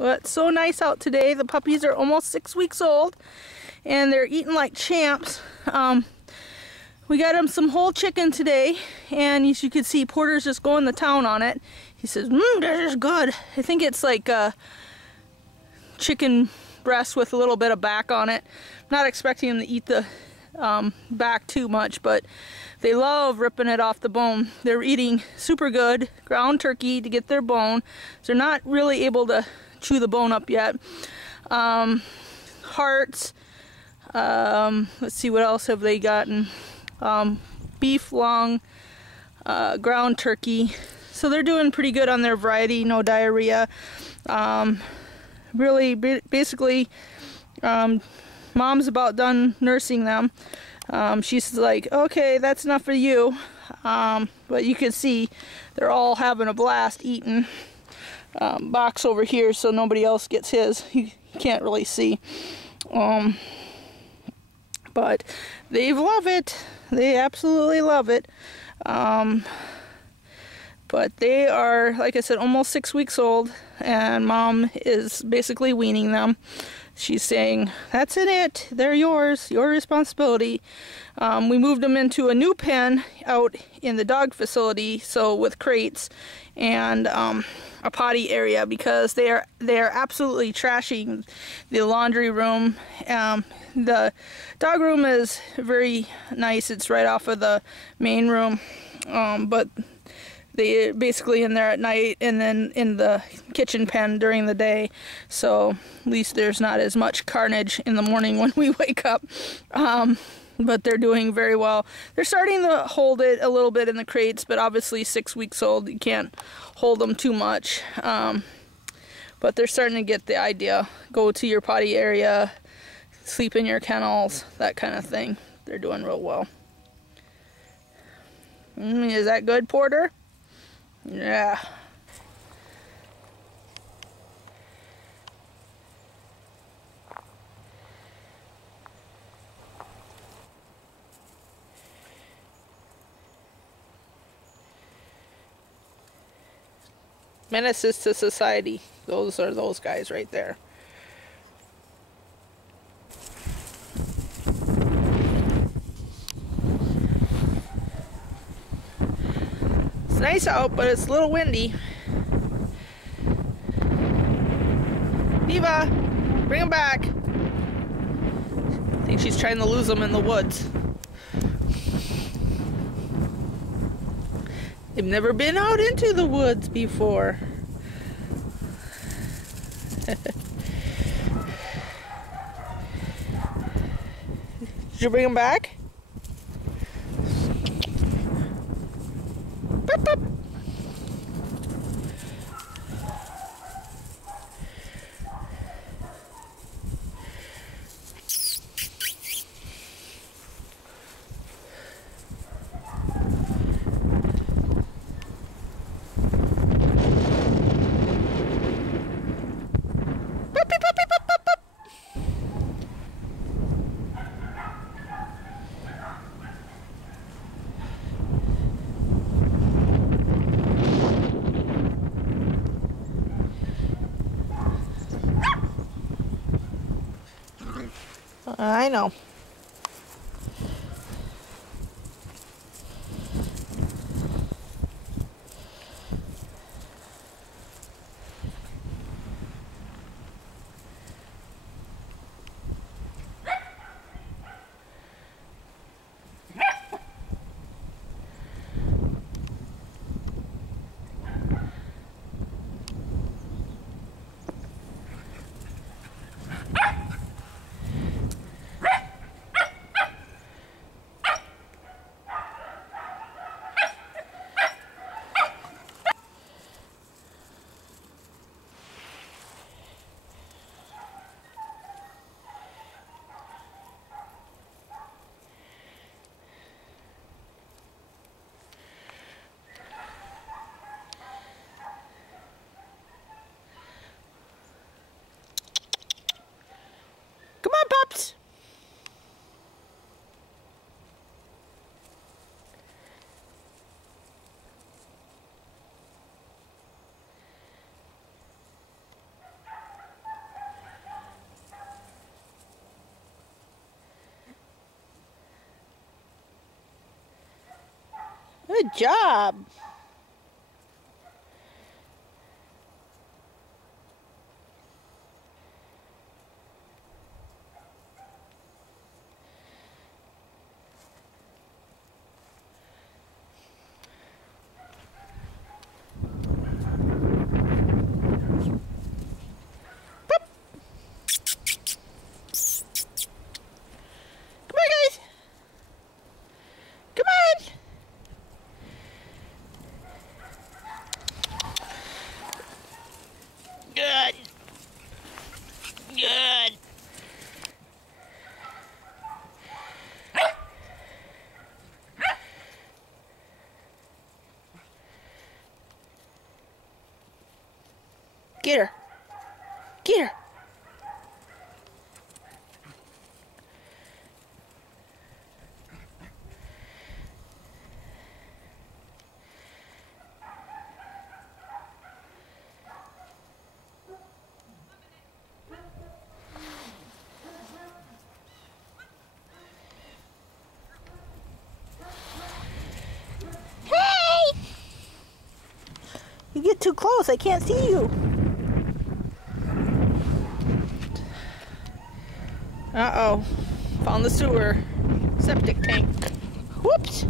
Well, it's so nice out today. The puppies are almost 6 weeks old and they're eating like champs. We got them some whole chicken today, and as you can see, Porter's just going to town on it. He says, this is good. I think it's like chicken breast with a little bit of back on it. Not expecting them to eat the back too much, but they love ripping it off the bone. They're eating super good ground turkey to get their bone. So they're not really able to chew the bone up yet. Hearts. Let's see, what else have they gotten? Beef lung, ground turkey. So they're doing pretty good on their variety, no diarrhea. Really, basically, Mom's about done nursing them. She's like, okay, that's enough for you. But you can see they're all having a blast eating. Box over here so nobody else gets his. You can't really see. But they love it. They absolutely love it. But they are, like I said, almost 6 weeks old, and Mom is basically weaning them. She's saying, that's it, they're yours, your responsibility. We moved them into a new pen out in the dog facility, so with crates and a potty area, because they're absolutely trashing the laundry room. The dog room is very nice. It's right off of the main room, but they're basically in there at night and then in the kitchen pen during the day, so at least there's not as much carnage in the morning when we wake up. But they're doing very well. They're starting to hold it a little bit in the crates, but obviously 6 weeks old, you can't hold them too much. But they're starting to get the idea. Go to your potty area, sleep in your kennels, that kind of thing. They're doing real well. Is that good, Porter? Yeah. Menaces to society. Those are those guys right there. It's nice out, but it's a little windy. Diva, bring him back. I think she's trying to lose him in the woods. They've never been out into the woods before. Did you bring him back? Boop, boop. I know. Good job. Good. Good. Get her. Get her. You get too close, I can't see you. Uh-oh. Found the sewer septic tank. Whoops.